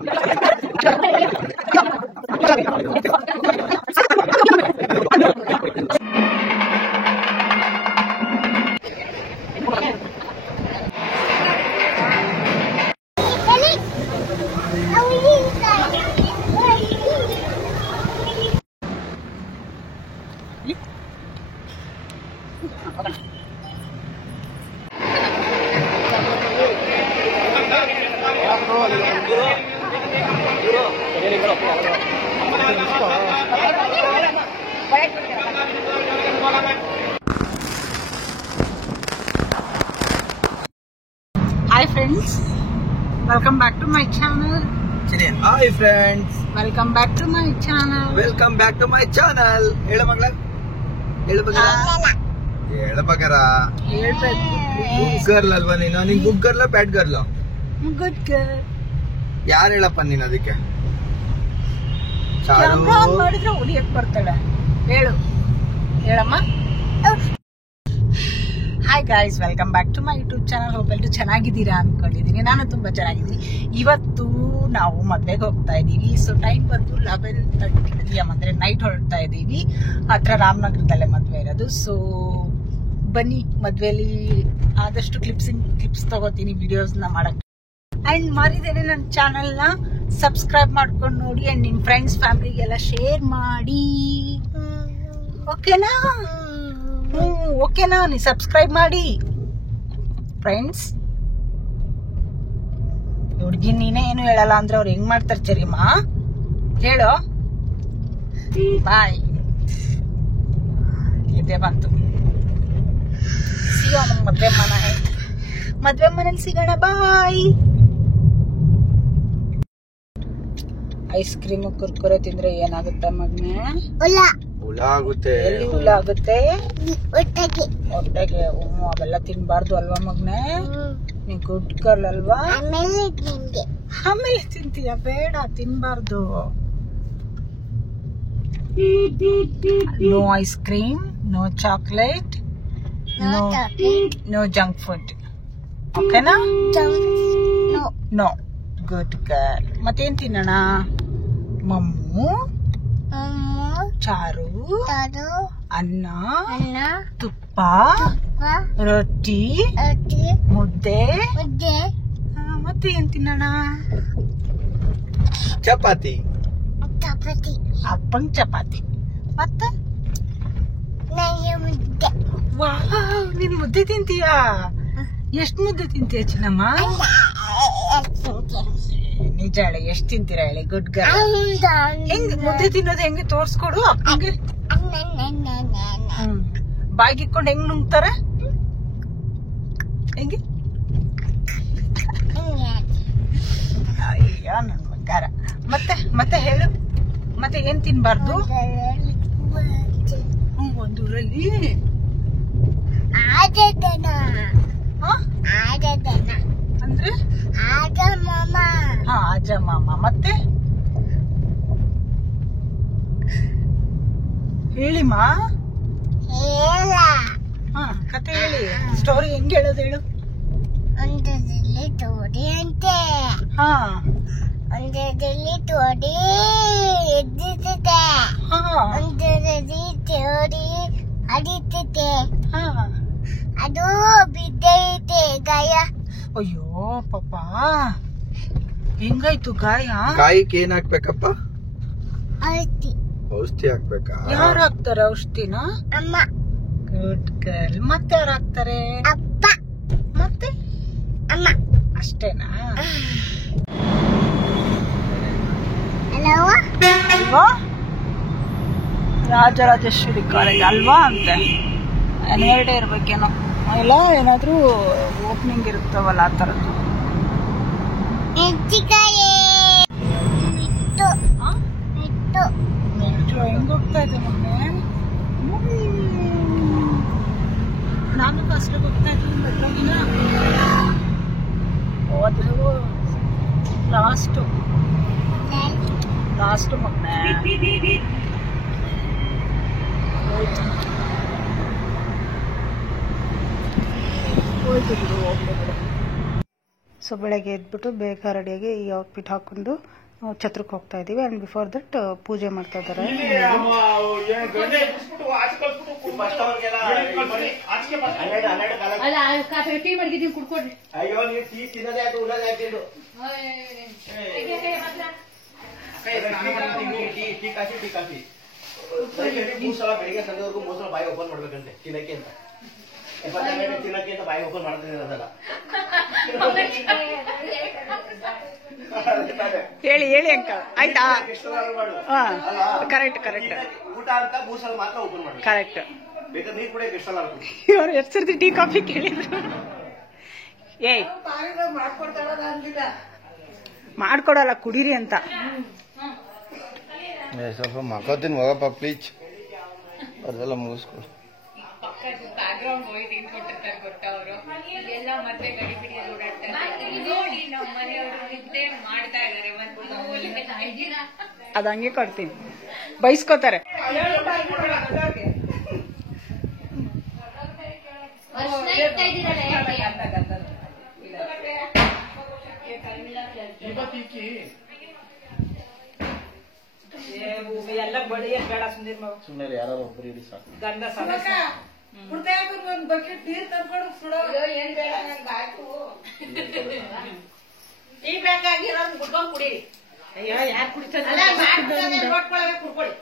Hi friends, welcome back to my channel. Hi friends, Welcome back to my channel. welcome back to my channel. ಹೇಳ ಮಗಳ, ಹೇಳ ಬಗರ. ಹೇಳ್ಬೇಕು. Good girl ಅಲ್ವಾ ನೀನು? ನೀನ್ good girl bad girl? Good girl. ಯಾರು ಹೇಳಪ್ಪ ನೀನ್ ಅದಕ್ಕೆ? ಕ್ಯಾಮ್ರಾ ಆನ್ ಮಾಡಿದ್ರೆ ಹೊಡಿಯಕ್ ಬರ್ತಾಳೆ. ಹೇಳು, ಹೇಳಮ್ಮ. Hi guys, welcome back to my YouTube channel. Hope ಎಲ್ಲರೂ ಚೆನ್ನಾಗಿದ್ದೀರಾ ಅನ್ಕೊಂಡಿದ್ದೀನಿ. ನಾನು ತುಂಬಾ ಚೆನ್ನಾಗಿದ್ದೀನಿ. ಇವತ್ತು ನಾವು ಮದ್ವೆಗೆ ಹೋಗ್ತಾ ಇದ್ದೀವಿ. ಸೊ ಟೈಮ್ ಬಂದು 11:30 PM, ಅಂದ್ರೆ ನೈಟ್ ಹೊರಡ್ತಾ ಇದ್ದೀವಿ. ಹತ್ರ ರಾಮನಗರದಲ್ಲೇ ಮದ್ವೆ ಇರೋದು. ಸೊ ಬನ್ನಿ, ಮದ್ವೆಲಿ ಆದಷ್ಟು ಕ್ಲಿಪ್ಸ್ ತಗೋತೀನಿ ವಿಡಿಯೋಸ್ನ ಮಾಡಕ್ಕೆ. ಅಂಡ್ ಮಾರಿದ್ದೇನೆ ನನ್ನ ಚಾನಲ್ನ ಸಬ್ಸ್ಕ್ರೈಬ್ ಮಾಡ್ಕೊಂಡು ನೋಡಿ. ಅಂಡ್ ನಿಮ್ಮ ಫ್ರೆಂಡ್ಸ್ ಫ್ಯಾಮಿಲಿಗೆಲ್ಲ ಶೇರ್ ಮಾಡಿ. ಓಕೆನಾ? ಓಕೆನಾ? ನೀವು ಸಬ್ಸ್ಕ್ರೈಬ್ ಮಾಡಿ ಫ್ರೆಂಡ್ಸ್. ಹುಡ್ಗಿ ನೀನೇ ಏನು ಹೇಳಲ್ಲ ಅಂದ್ರೆ ಅವ್ರು ಹೆಂಗ್ ಮಾಡ್ತಾರೆ ಚರಿಮ್ಮ? ಹೇಳೋ. ಬಾಯ್. ಇದೇ ಬಂತು. ಸಿಗೋ ಮದ್ವೆ ಮನೇಲಿ ಸಿಗೋಣ. ಬಾಯ್. ಐಸ್ ಕ್ರೀಮ್ ಕುರ್ಕುರೆ ತಿಂದ್ರೆ ಏನಾಗುತ್ತೆ ಮಗ್ನೆ? ಹುಳ ಆಗುತ್ತೆ. ಎಲ್ಲಿ ಹುಳ ಆಗುತ್ತೆ? ಹೊಟ್ಟೆಗೆ. ಅವೆಲ್ಲ ತಿನ್ಬಾರ್ದು ಅಲ್ವಾ ಮಗ್ನೆ? ನೀ ಗುಡ್ ಗರ್ಲ್ ಅಲ್ವಾ? ಆಮೇಲೆ ತಿಂತೀಯ? ಬೇಡ, ತಿನ್ಬಾರ್ದು. No ice cream, no chocolate, no junk food. ಓಕೆನಾ? ನೋ. Good girl. ಮತ್ತೇನ್ ತಿನ್ನೋಣ? ಮಮ್ಮು, ಚಾರು, ಅನ್ನ, ತುಪ್ಪ, ರೊಟ್ಟಿ, ಮುದ್ದೆ, ಮತ್ತೆ ಏನ್ ತಿನ್ನೋಣ? ಚಪಾತಿ. ಅಪ್ಪಂಗ್ ಚಪಾತಿ. ಮತ್ತೆ ನೀನ್ ಮುದ್ದೆ ತಿಂತೀಯಾ? ಎಷ್ಟ್ ಮುದ್ದೆ ತಿಂತೀಯ ಚಿನ್ನಮ್ಮ? ನಿಜ ಹೇಳಿ, ಎಷ್ಟ್ ತಿಂತೀರಾ ಹೇಳಿ? Good girl. ಹೆಂಗ್ ಮುದ್ದೆ ತಿನ್ನೋದು ಹೆಂಗೆ ತೋರ್ಸ್ಕೊಡು ಅಪ್ಪಂಗೆ. ಬಾಯಿಗೆ ಇಟ್ಕೊಂಡು ಹೆಂಗ್ ನುಂಗ್ತಾರೆ? ಹೆಂಗೆ? ಅಯ್ಯ ನನ್ ಬಂಗಾರ. ಮತ್ತೆ ಹೇಳು, ಮತ್ತೆ ಏನ್ ತಿನ್ಬಾರ್ದು? ಒಂದೂರಲ್ಲಿ ಅಂದ್ರೆ ಆಜ ಮಾಮ. ಮತ್ತೆ ಹೇಳಿಮ್ಮ. ಕತೆ ಹೇಳಿ. ಸ್ಟೋರಿ ಹೆಂಗ್ ಹೇಳೋದು ಹೇಳು. ಒಂದರಲ್ಲಿ ತೋಡಿ ಅಂತೆ. ಒಂದರಲ್ಲಿ ತೋಡಿ ಎದ್ದಿಸುತ್ತೆ. ಒಂದರಲ್ಲಿ ತೋಡಿ ಹರಿತತೆ. ಅದು ಬಿದ್ದೈತೆ ಗಾಯ. ಅಯ್ಯೋ ಪಾಪ, ಹೆಂಗಾಯ್ತು ಗಾಯ? ಕಾಯಿಗೆ ಏನ್ ಹಾಕ್ಬೇಕಪ್ಪ? ಔಷಧಿ ಹಾಕ್ಬೇಕಾ? ಯಾರು ಹಾಕ್ತಾರೆ ಔಷಧಿನ? ಅಮ್ಮ. Good girl. ಮತ್ತೆ ಯಾರು ಹಾಕ್ತಾರೆ? ಅಪ್ಪ. ಮತ್ತೆ ಅಮ್ಮ. ಅಷ್ಟೇನಾ? ಅಲ್ವಾ? ರಾಜರಾಜೇಶ್ವರಿ ಕಾಲೇಜ್ ಅಲ್ವಾ ಅಂತೆ. ಆನ್ಯುವಲ್ ಡೇ ಇರ್ಬೇಕೇನೋ, ಇಲ್ಲ ಏನಾದ್ರೂ ಓಪನಿಂಗ್ ಇರುತ್ತವಲ್ಲ ಆ ಥರದ್ದು. ಹೆಂಗ್ ಹೋಗ್ತಾ ಇದೆ ಮೊನ್ನೆ? ನಾನು ಫಸ್ಟ್ ಹೋಗ್ತಾ ಇದ್ದೀನಿ ಬೆಳಗಿನ. ಅದು ಲಾಸ್ಟ್ ಮೊನ್ನೆ ಹೋಯ್ತು ಬಿಡು, ಹೋಗ್ಲಿ ಬಿಡು. ಸೊ ಬೆಳಗ್ಗೆ ಎದ್ಬಿಟ್ಟು ಬೇಗ ರೆಡಿಯಾಗಿ ಈ ಔಟ್ಫಿಟ್ ಹಾಕೊಂಡು ಛತ್ರಕ್ಕೆ ಹೋಗ್ತಾ ಇದೀವಿ. ಅಂಡ್ ಬಿಫೋರ್ ದಟ್ ಪೂಜೆ ಮಾಡ್ತಾ ಇದ್ದಾರೆ. ಬೆಳಿಗ್ಗೆ ಸಂಜೆವರೆಗೂ 3 ಸಲ ಬಾಯಿ ಓಪನ್ ಮಾಡ್ಬೇಕಂತೆ ತಿನ್ನಕ್ಕೆ ಅಂತ. ತಿನ್ನಕ್ಕೆ ಅಂತ ಬಾಯಿ ಓಪನ್ ಮಾಡ್ತೀನಿ ಅದಲ್ಲ. ಹೇಳಿ ಹೇಳಿ ಅಂಕಲ್, ಆಯ್ತಾ? Correct correct. ಊಟ ಅಂತ 3 ಸಲ ಮಾತ್ರ ಓಪನ್ ಮಾಡಿ. ಕರೆಕ್ಟ್. ಬೇಕಾದ್ರೆ ನೀರು ಕೂಡ ಎಷ್ಟು ಸಲ ಇವ್ರು ಎಷ್ಟು ಸರ್ತಿ ಟೀ ಕಾಫಿ ಕೇಳಿದ್ರು. ಏಯ್ ಮಾಡ್ಕೊಡಲ್ಲ, ಕುಡೀರಿ ಅಂತ. ಸ್ವಲ್ಪ ಮಕ್ಕೋತೀನಿ ಹೋಗಪ್ಪ ಪ್ಲೀಸ್. ಅದೆಲ್ಲ ಮುಗಿಸ್ಕೊಡು. ಬ್ಯಾಕ್ಗ್ರೌಂಡ್ ಹೋಗಿ ಕೊಟ್ಟಿರ್ತಾರೆ ಗೊತ್ತವರು ಎಲ್ಲ ಮತ್ತೆ ಗಡಿ ಬಿಡಿಯಲ್ಲಿ ಓಡಾಡ್ತಾರೆ. ನೋಡಿ ನಮ್ಮ ಮನೆಯವರು ನಿದ್ದೆ ಮಾಡ್ತಾ ಇದಾರೆ. ಅದ ಹಂಗೆ ಕೊಡ್ತೀನಿ, ಬೈಸ್ಕೋತಾರೆ. ಎಲ್ಲ ಬಡಿಯ ಬೇಡ ಸುಮ್ಮನೆ ಯಾರು ಒಬ್ಬರು ಇಡಿ ಸಾಕು. ಗಂಡ ಬಕೆಟ್ ನೀರು ತಂದ್ಕೊಂಡು ಏನ್ ಬೇಡ ಟೀ ಬೇಕಾಗಿರೋದು ಕುಡ್ಕೊಂಡು ಕುಡೀರಿ. ಅಯ್ಯೋ ಯಾರು ಕುಡಿತಾರೆ? ಕುಡ್ಕೊಳ್ಳಿ.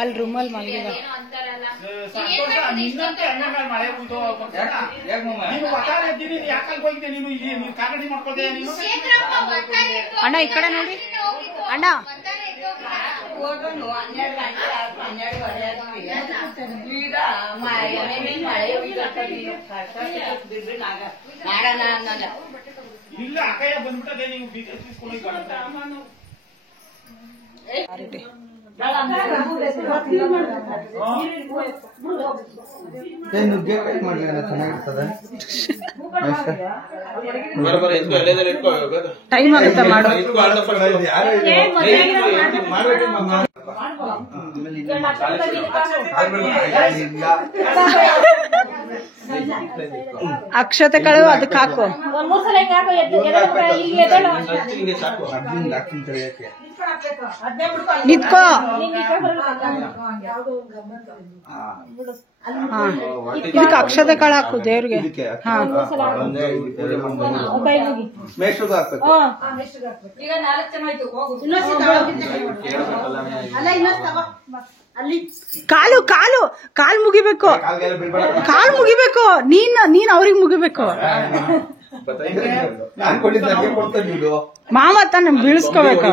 ಅಲ್ಲಿ ರೂಮಲ್ಲಿ ಮಲಗಿದ ಅಣ್ಣ ಈ ಕಡೆ ನೋಡಿ ಅಣ್ಣ. ಇಲ್ಲ ಅಕ್ಕಯ್ಯ ಬಂದ್ಬಿಟ್ಟದೆ. ನೀವು ನುಗ್ಗೆ ಕಟ್ ಮಾಡ್ಲಿ ಚೆನ್ನಾಗಿರ್ತದೆ. ಟೈಮ್ ಆಗುತ್ತಾ ಮಾಡು. ಅಕ್ಷತೆ ಕಳು ಅದಕ್ಕೆ ಹಾಕು. ನಿತ್ಕೋ. ಇದಕ್ಕೆ ಅಕ್ಷತೆ ಕಾಳು ಹಾಕು ದೇವ್ರಿಗೆ. ಹಾ ಕಾಲು ಕಾಲು ಕಾಲ್ ಮುಗಿಬೇಕು, ಕಾಲ್ ಮುಗಿಬೇಕು. ನೀನ್ ಅವ್ರಿಗೆ ಮುಗಿಬೇಕು. ಮಾಮ ತಾನೆ ಬೀಳಿಸ್ಕೋಬೇಕು.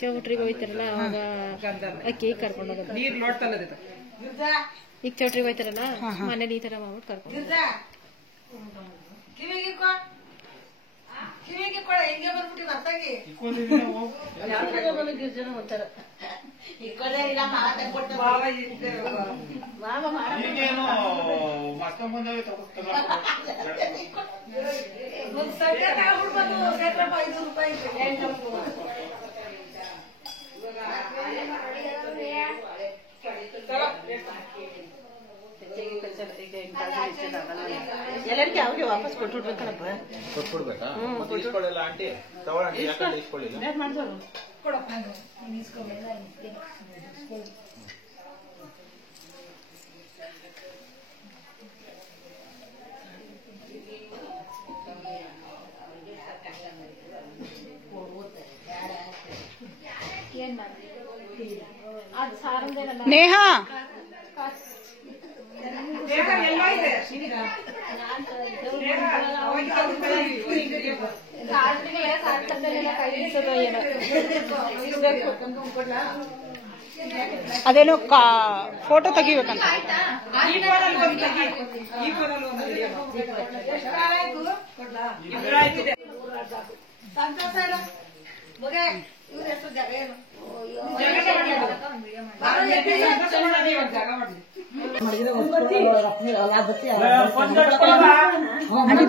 ಚೌಟ್ರಿಗೆ ಹೋಯ್ತಾರಲ್ಲ ಅವಾಗ ಕೇಕ್ ಕರ್ಕೊಂಡು ಹೋಗೋದು. ನೀರ್ ನೋಡ್ತಾನೆ ಈಗ ಚೌಟ್ರಿಗೆ ಹೋಯ್ತಾರಲ್ಲ ಮನೇಲಿ ಈ ತರ ಮಾಡ್ಬಿಟ್ಟು ಕರ್ಕೊಂಡು ಎಲ್ಲರಿಗೆ ಅವ್ರಿಗೆ ವಾಪಸ್ ಕೊಟ್ಬಿಡ್ಬೇಕಲ್ಲಪ್ಪ. ಕೊಟ್ಬಿಡ್ಬೇಕಾ? ಇಸ್ಕೊಳ್ಳಲ್ಲ ಆಂಟಿ, ತಗೊಳ್ಳಿ. ಯಾಕಂದ್ರೆ ಇಸ್ಕೊಳ್ಳಿಲ್ಲ ಕೊಡಪ್ಪ. ನೇಹಾ ಅದೇನೋ ಫೋಟೋ ತೆಗಿಬೇಕಂತ.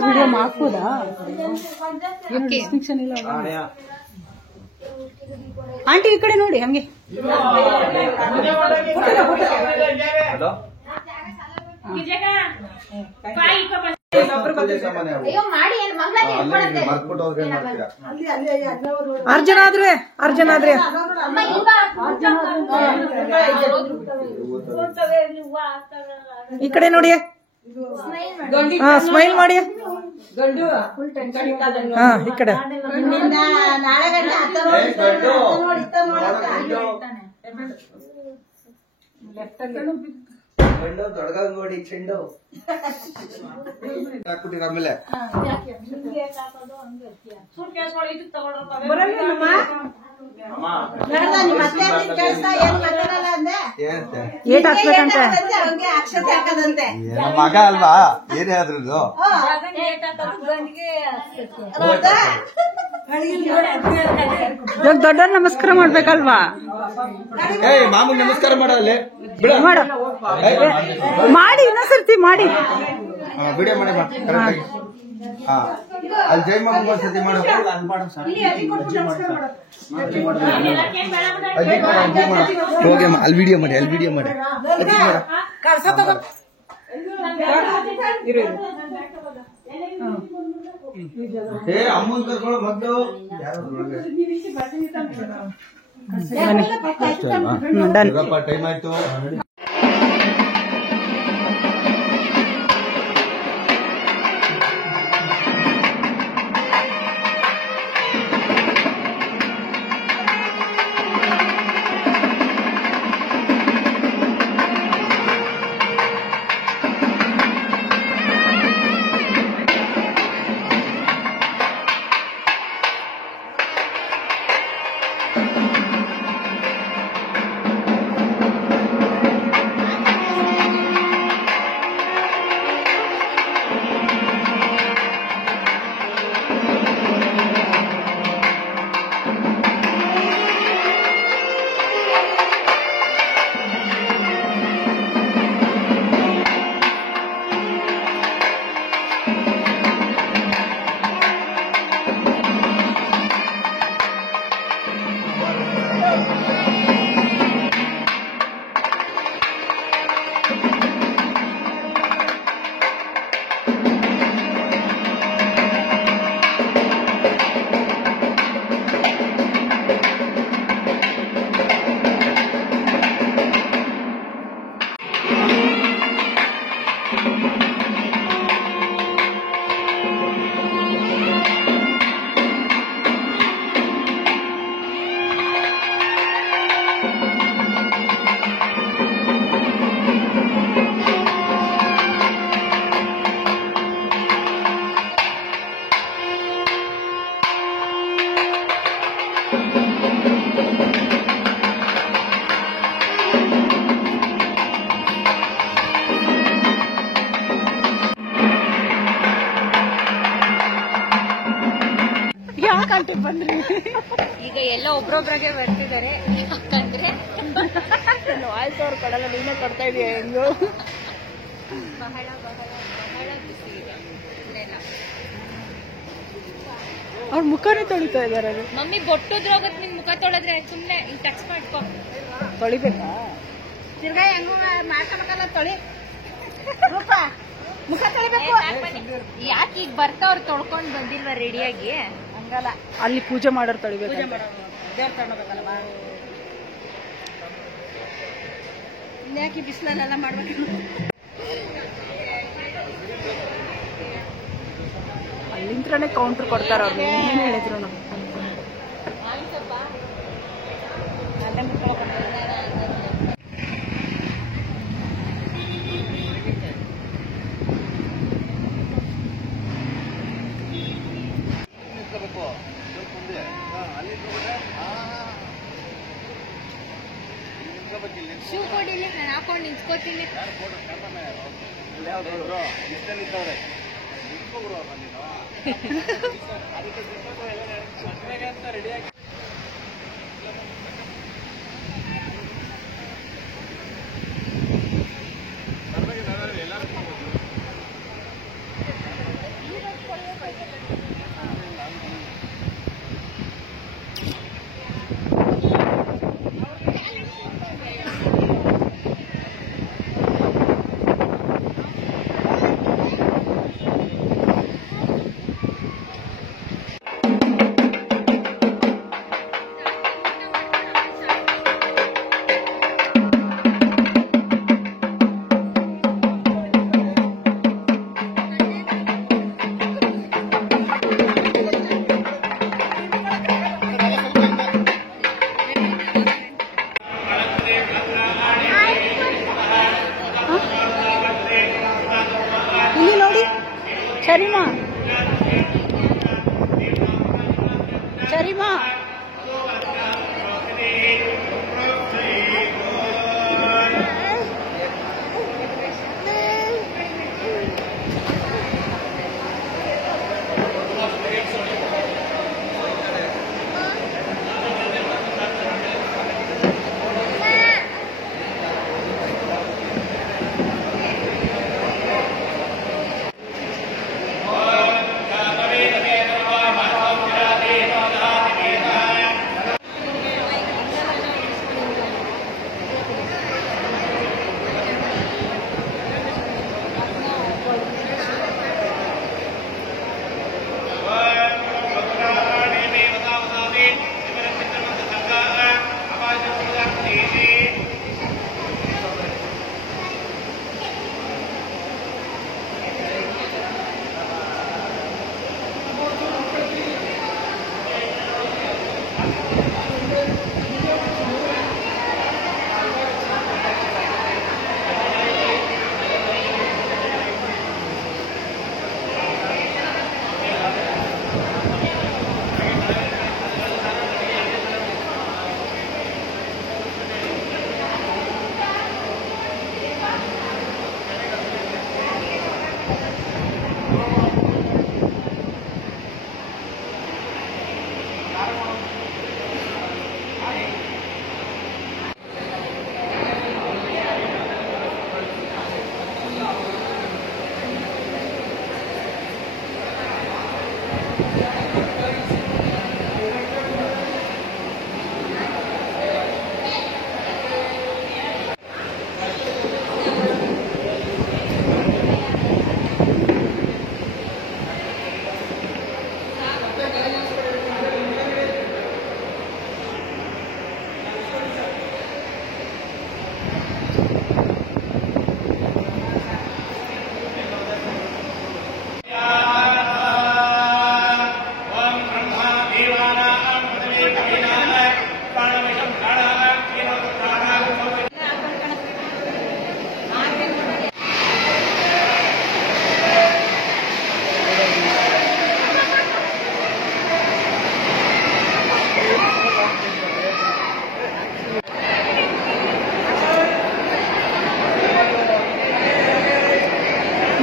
ವಿಡಿಯೋ ಮಾಡ್ಬೋದಾ? ರೆಸ್ಟ್ರಿಕ್ಷನ್ ಇಲ್ಲ. ಆಂಟಿ ಈ ಕಡೆ ನೋಡಿ ಹಂಗೆ. ಅರ್ಜುನಾದ್ರೆ ಈ ಕಡೆ ನೋಡಿ. ಸ್ಮೈಲ್ ಮಾಡಿ. ಹಾ ಈ ಕಡೆ. ದೊಡ್ಡಗಂಗೋಡಿ ಚೆಂಡು ಹಾಕ್ಬಿಟ್ಟಿರ ಆಮೇಲೆ ಏಟ್ ಹಾಕ್ಬೇಕಂತೆ ಮಗ ಅಲ್ವಾ ಏನೇ ಅದ್ರದ್ದು. ಇವಾಗ ದೊಡ್ಡವ್ರ ನಮಸ್ಕಾರ ಮಾಡ್ಬೇಕಲ್ವಾ? ಮಾಮೂಲಿ ನಮಸ್ಕಾರ ಮಾಡಲ್ಲೇ ಮಾಡು ಮಾಡಿ, ಇನ್ನೊಂದ್ಸರ್ತಿ ಮಾಡಿ. ವಿಡಿಯೋ ಮಾಡಿ ಕರೆಕ್ಟಾಗಿ. ಹಾ ಅಲ್ಲಿ ಜೈ ಮಾಮ ಒಂದ್ಸತಿ ಮಾಡು. ಹೋಗಿ ಅಲ್ಲಿ ವಿಡಿಯೋ ಮಾಡಿ, ಅಲ್ಲಿ ವಿಡಿಯೋ ಮಾಡಿ. ಅಮ್ಮನ್ ಕರ್ಕೊಳ್ಳೋ ಮದ್ದು ಟೈಮ್ ಆಯ್ತು. ಈಗ ಎಲ್ಲ ಒಬ್ರೊಬ್ರಾಗೆ ಬರ್ತಿದ್ದಾರೆ. ಯಾಕಂದ್ರೆ ವಾಯ್ಸ್ ಅವ್ರು ಕೊಡಲ್ಲ, ನೀನೇ ಕೊಡ್ತಾ ಇದೀಯ. ಹೆಂಗೋ ಬಹಳ ಬಹಳ ಬಹಳ ಬಿಸಿ ಇದೆ. ಅವ್ರ ಮುಖನೇ ತೊಳಿತಾ ಇದಾರೆ. ಮಮ್ಮಿ ಬೊಟ್ಟುದ್ರೋಗತ್ ನಿನ್ ಮುಖ ತೊಳೆದ್ರೆ ಸುಮ್ನೆ ಈಗ ಟಚ್ ಮಾಡ್ಕೊ. ತೊಳಿಬೇಕಾ? ತಿರ್ಗಾ ಹೆಂಗೋ ಮಾಡ್ಕೊಬೇಕಲ್ಲ ತೊಳಿ ಮುಖ ತೊಳಿಬೇಕು. ಯಾಕೆ ಈಗ ಬರ್ತಾವ್ರು ತೊಳ್ಕೊಂಡ್ ಬಂದಿಲ್ವಾ ರೆಡಿಯಾಗಿ? ಹಂಗಲ್ಲ, ಅಲ್ಲಿ ಪೂಜೆ ಮಾಡೋರು ತೊಳಿಬೇಕು. ದೇವ್ರ ತಗೊಂಡೋಗ್ಬೇಕಲ್ಲ. ಇನ್ಯಾಕೆ ಬಿಸಿಲಲ್ಲೆಲ್ಲ ಮಾಡ್ಬೇಕು? ಅಲ್ಲಿಂತ್ರನೇ ಕೌಂಟರ್ ಕೊಡ್ತಾರ ಅವ್ರು, ಏನ್ ಹೇಳಿದ್ರು ನಾವು. ಶೂ ಕೊಡಿಲಿ, ನಾನು ಹಾಕೊಂಡು ನಿಂತ್ಕೋತೀನಿ. ಇಲ್ಲಿ ನೋಡಿ ಚರಿಮಾ ಚರಿಮಾ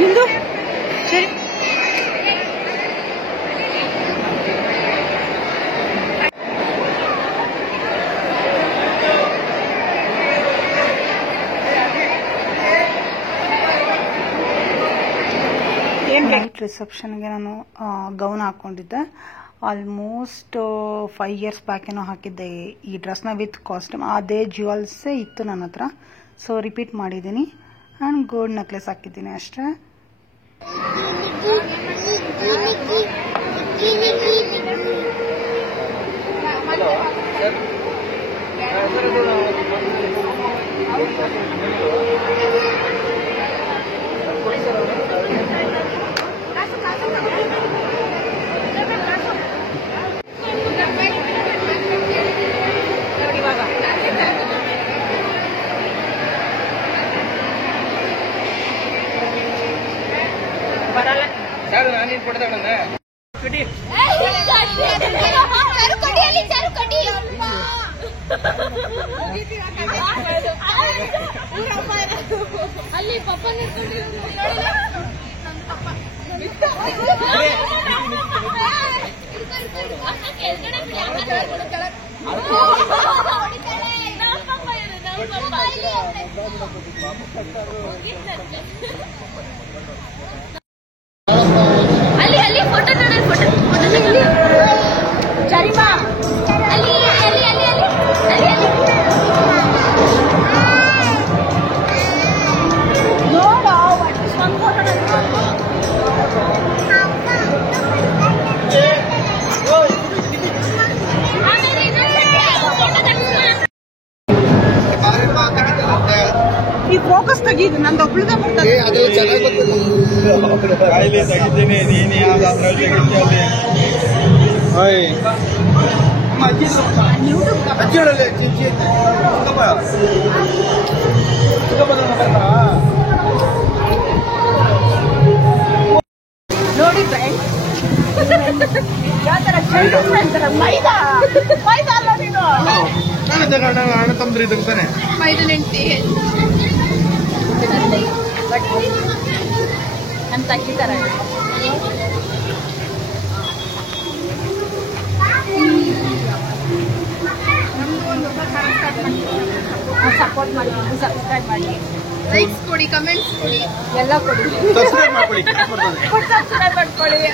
ನಿಂದು ಸರಿ ನೈಟ್ ರಿಸೆಪ್ಷನ್ಗೆ ನಾನು ಗೌನ್ ಹಾಕೊಂಡಿದ್ದೆ. ಆಲ್ಮೋಸ್ಟ್ 5 years ಬ್ಯಾಕ್ ಏನೋ ಹಾಕಿದ್ದೆ ಈ ಡ್ರೆಸ್ನ ವಿತ್ ಕಾಸ್ಟ್ಯೂಮ್. ಅದೇ ಜ್ಯುವೆಲ್ಸೇ ಇತ್ತು ನನ್ನ ಹತ್ರ, ಸೊ ರಿಪೀಟ್ ಮಾಡಿದ್ದೀನಿ. ಆ್ಯಂಡ್ ಗೋಲ್ಡ್ ನೆಕ್ಲೆಸ್ ಹಾಕಿದ್ದೀನಿ ಅಷ್ಟೇ. ನಾನೇನು ಕೊಡ್ತಾವಣ್ಣ ಕಡಿ ಅಲ್ಲಿ ಪಪ್ಪ ಅಲ್ಲಿ ಅಲ್ಲಿ ಫೋಟೋ ನೋಡೋಣ ಫೋಟೋ ಚರಿಮಾ ಅಲ್ಲಿ ಅಲ್ಲಿ ಅಲ್ಲಿ ಅಲ್ಲಿ ಅಲ್ಲಿ ಅಲ್ಲಿ ನೋಡು ಒಂದು ಫೋಟೋ ಆಮೇಲೆ ಇನ್ನೊಂದ್ಸತಿ ಫೋಟೋ ತೆಗೆಸ್ಕೊಳ್ಳೋಣ. ಈ ಫೋಕಸ್ ತೆಗೀದು ನಂದು ಒಬ್ಳದ ಬರ್ತದೆ. ಕಾಯಿಲೆ ತೆಗಿತೀನಿ ನೀನು ಯಾವ್ದು ಅದ್ರಲ್ಲಿ ತೆಗಿತೀಯ ನೋಡಿ ಫ್ರೆಂಡ್ ಯಾವ ತರ ಚೆಂಡು ಫ್ರೆಂಡ್ ಮೈದಾ ಮೈದಾ ಅಲ್ಲ ನೀನು ಅಣ್ಣ ತಮ್ಮದ್ರಿ ತೆಗ್ತಾನೆ ನನ್ನ ತಂಗಿ ತರ ಸಪೋರ್ಟ್ ಮಾಡಿ ಸಬ್ಸ್ಕ್ರೈಬ್ ಮಾಡಿ ಲೈಕ್ಸ್ ಕೊಡಿ ಕಮೆಂಟ್ಸ್ ಕೊಡಿ ಎಲ್ಲ ಕೊಡಿ ಸಬ್ಸ್ಕ್ರೈಬ್ ಮಾಡ್ಕೊಳ್ಳಿ ಸಬ್ಸ್ಕ್ರೈಬ್ ಮಾಡ್ಕೊಳ್ಳಿ.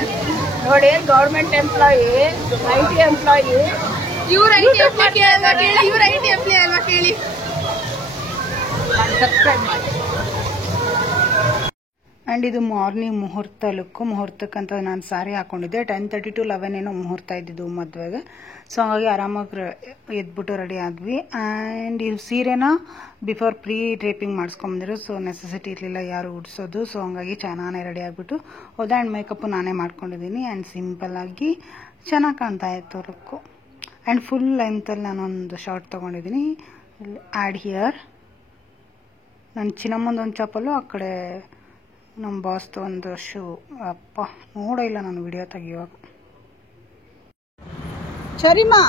ನೋಡಿ ಗೌರ್ಮೆಂಟ್ ಎಂಪ್ಲಾಯಿ IT ಎಂಪ್ಲಾಯಿ ಇವ್ರ ಐಟಿ ಅಪ್ಲೈ ಅಲ್ವಾ ಕೇಳಿ ಇವ್ರ ಐಟಿ ಅಪ್ಲೈ ಅಲ್ವಾ ಕೇಳಿ ಸಬ್ಸ್ಕ್ರೈಬ್ ಮಾಡಿ. ಆ್ಯಂಡ್ ಇದು ಮಾರ್ನಿಂಗ್ ಮುಹೂರ್ತ ಲುಕ್ಕು. ಮುಹೂರ್ತಕ್ಕಂತ ನಾನು ಸಾರಿ ಹಾಕೊಂಡಿದ್ದೆ 10:30 to 11 ಏನೋ ಮುಹೂರ್ತ ಇದ್ದಿದ್ದು ಮದುವೆಗೆ. ಸೊ ಹಾಗಾಗಿ ಆರಾಮಾಗಿ ಎದ್ಬಿಟ್ಟು ರೆಡಿ ಆದ್ವಿ. ಆ್ಯಂಡ್ ಈ ಸೀರೆನ ಬಿಫೋರ್ ಪ್ರೀ ಡ್ರೇಪಿಂಗ್ ಮಾಡಿಸ್ಕೊಂಬಂದಿರೋ, ಸೊ ನೆಸೆಸಿಟಿ ಇರಲಿಲ್ಲ ಯಾರು ಉಡ್ಸೋದು. ಸೊ ಹಂಗಾಗಿ ಚೆನ್ನಾಗಿ ರೆಡಿ ಆಗಿಬಿಟ್ಟು ಹೋದೆ. ಆ್ಯಂಡ್ ಮೇಕಪ್ಪು ನಾನೇ ಮಾಡ್ಕೊಂಡಿದ್ದೀನಿ. ಆ್ಯಂಡ್ ಸಿಂಪಲ್ಲಾಗಿ ಚೆನ್ನಾಗಿ ಕಾಣ್ತಾ ಇತ್ತು ಲುಕ್ಕು. ಆ್ಯಂಡ್ ಫುಲ್ ಲೆಂತಲ್ಲಿ ನಾನೊಂದು ಶಾರ್ಟ್ ತೊಗೊಂಡಿದ್ದೀನಿ. ಆ್ಯಡ್ ಹಿಯರ್ ನನ್ನ ಚಿನ್ನಮ್ಮಂದೊಂದು ಚಪ್ಪಲು, ಆ ಕಡೆ ನಮ್ಮ ಬಾಸ್ದು ಒಂದು ಶೂ. ಅಪ್ಪ ನೋಡೇ ಇಲ್ಲ ನಾನು ವಿಡಿಯೋ ತೆಗಿಯುವಾಗ. ಚರಿಮಾ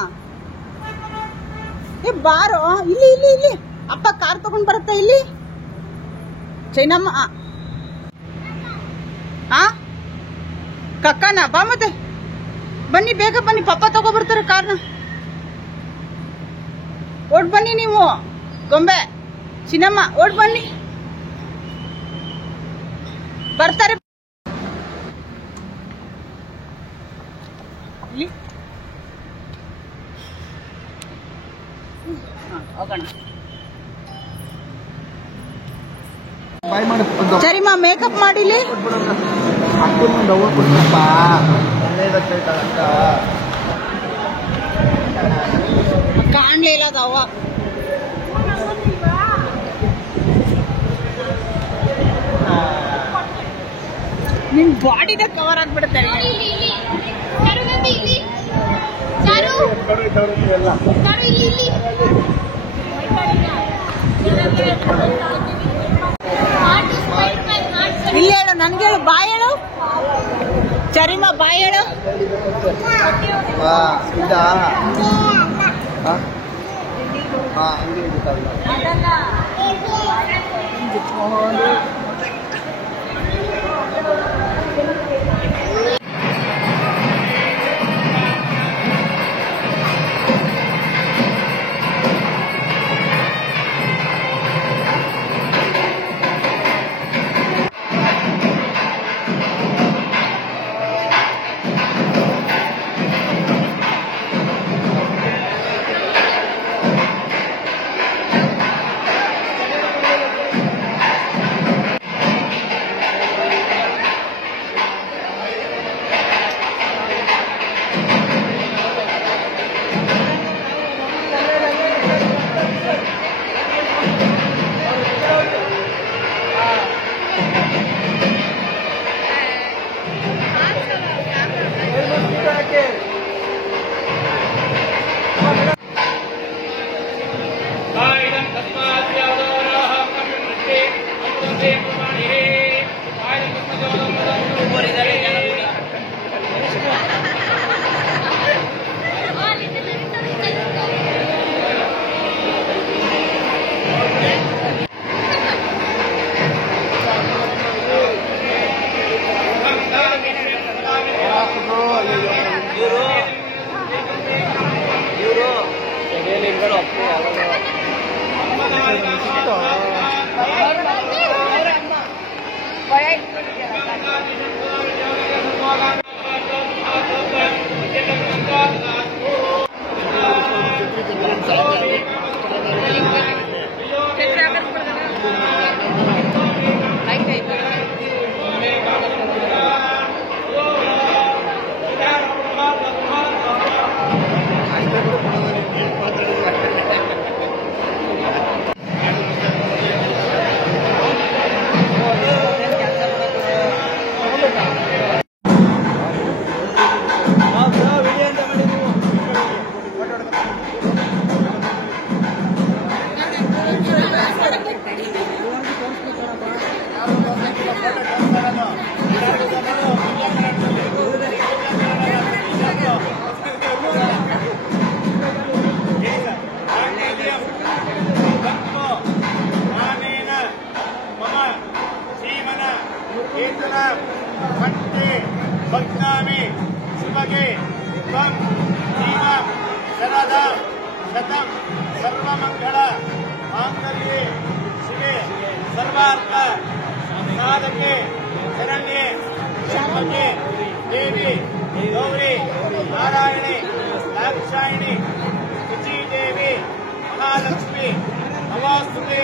ಏ ಬಾರೋ ಇಲ್ಲಿ ಇಲ್ಲಿ ಇಲ್ಲಿ ಅಪ್ಪ ಕಾರ್ ತಗೊಂಡ್ ಬರುತ್ತಾ ಇಲ್ಲಿ ಚೈನಮ್ಮ ಕಕ್ಕನ ಬಾ ಮತ್ತೆ ಬನ್ನಿ ಬೇಗ ಬನ್ನಿ, ಪಪ್ಪ ತಗೊಬರ್ತಾರೆ ಕಾರ್ನ. ಓಡ್ ಬನ್ನಿ ನೀವು ಗೊಂಬೆ ಚಿನ್ನಮ್ಮ, ಓಡ್ ಬನ್ನಿ ಬರ್ತಾರೆ. ಹೋಗೋಣ. ಸರಿಮಾ ಮೇಕಪ್ ಮಾಡಿಲಿ. ಕಾಣ್ಲಿಲ್ಲ ಅದವ. ನಿಮ್ ಬಾಡಿದ ಕವರ್ ಆಗ್ಬಿಡುತ್ತೆ. ಇಲ್ಲಿ ಹೇಳು, ನನ್ಗೆ ಹೇಳು, ಬಾಯ್ ಹೇಳು ಚರಿಮಾ, ಬಾಯ್ ಹೇಳು. भक्तामि शुभगे त्वं जीवं शरदा शतं सर्वमङ्गल माङ्गल्ये शिवे सर्वार्थ साधके शरण्ये त्र्यम्बके देवी गौरी नारायणी दाक्षायणी शुची देवी महालक्ष्मी नमोस्तुते